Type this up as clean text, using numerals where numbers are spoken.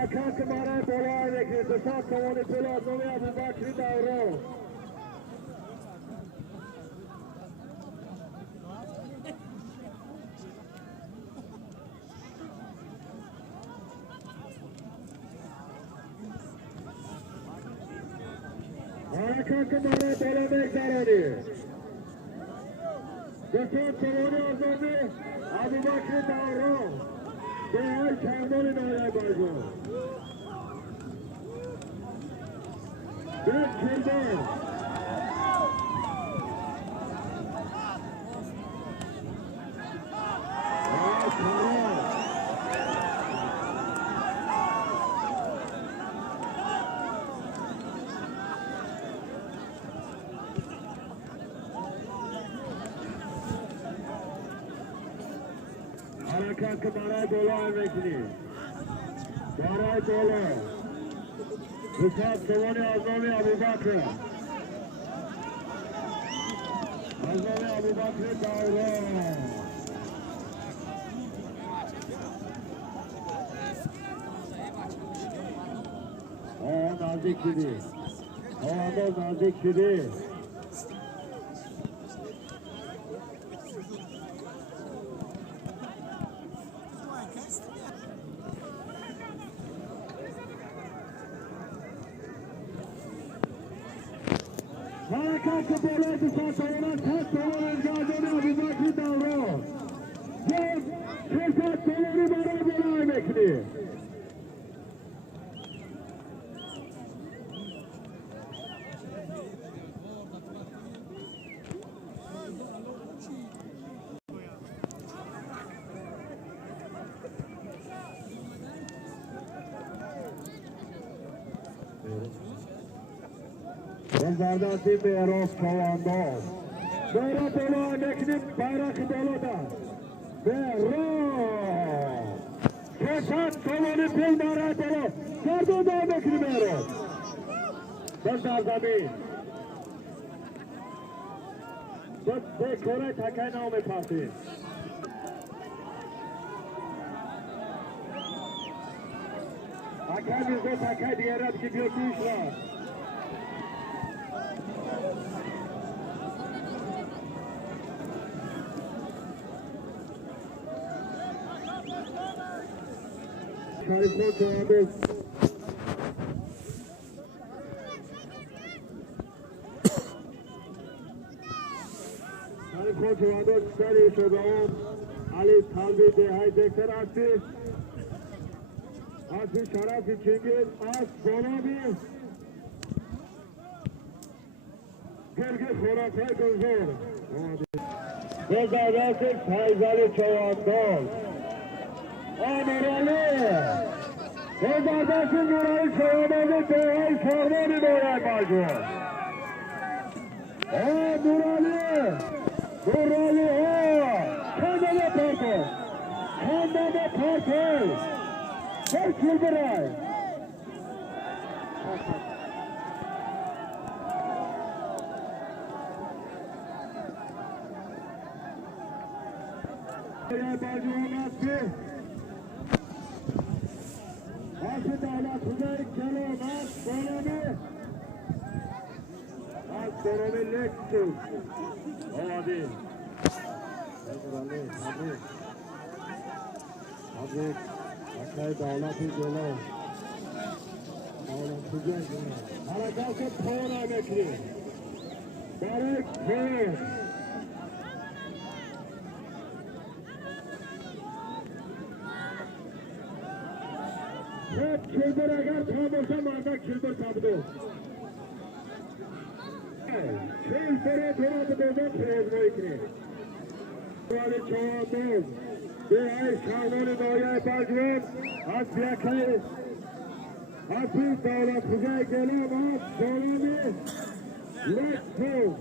حرکت برای بالا بگیرید. دو توانی پول آزامی ابوبکری دوران. حرکت برای بالا بگذرانید. دو توانی آزامی ابوبکری دوران. دههای کردان نایه بازار. یک کردان. حرکت که برای بالا هم میکنید. برای بالا حساب توانی آزامی ابوبکر. آزامی ابوبکر دوران. نزدیک شدی. انداز نزدیک شدی. حرکت بالا دفاع توانان تست توان انجازان ابوبکری دوران. یک شرکت توانی برای بالا میکنی. زردستی بیراز چوانداز بیرا بالا نکنیم بیرق بالا دار بیراز کسد توانی پول برای بالا گردون دار نکنیم بیراز بس در زمین به کره تکه نام پرسید تکه بیزو تکه دیگرد که بیا توش را شریف خود جوانده شریف خود جوانده سری شده هم علی طلبی دهی دکتر هستی شرفی چنگل از بانامی گرگ خورافه گنزور بزادست فیضل چوانداز نورالی بزادست نورالی چوانداز دهی ساردانی باید مجموع نورالی کندم پرکن هر کل برای باجوان هستی آسی دولت خدای کلام هست بانامه از بانامه لکتو آماده حضرت اکای دولتی جلو دولت خدای جلو حرکات پانا نکنی برای پیر یک کلبر اگر تا باشم مردک کلبر تبدو کلبر تورا بدوزا پریزمایی کنی والی چوانداز به ای شاونان دایه بجوان از یکی حفیظ دولت خدای گلام از دولمی لکتو